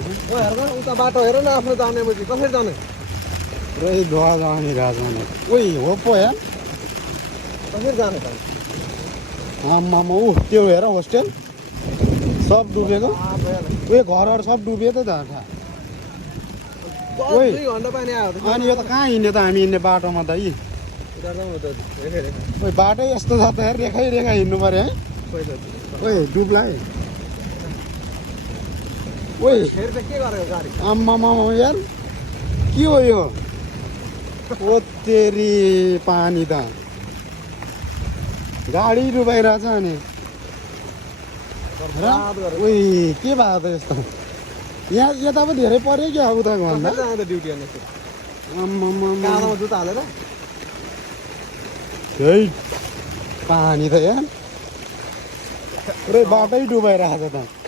ओ हेर न उता बाटो हेर न आफ्नो जाने पछि कसरी जाने पुरै धुवा जाने राजाने ओइ हो पो यार कसरी जाने त आम्मामा ऊ त्यो हेर होस्टेल सब डुबेको उयो घरहरू सब डुबे त झन् ओइ 2 घण्टा पानी आयो अनि यो त कहाँ हिँड्यो त हामी हिँड्ने बाटोमा त यी ओइ बाटै यस्तो छ त यार रेखै रेखा हिँड्नु पर्यो है ओइ डुब्ला है ओइ फेरि त के गर्यो गाडी आम्मामा यार के हो यो ओ तेरी पानी त गाडी डुबाइरहेछ अनि ओइ के भयो त यस्तो यहाँ यता पो धेरै पर्यो क्या उताको भन्दा ड्युटी गर्ने आम्मामा काँधमा जुत्ता हालेर है पानी त यार पुरै बाटै डुबाइरहेको छ त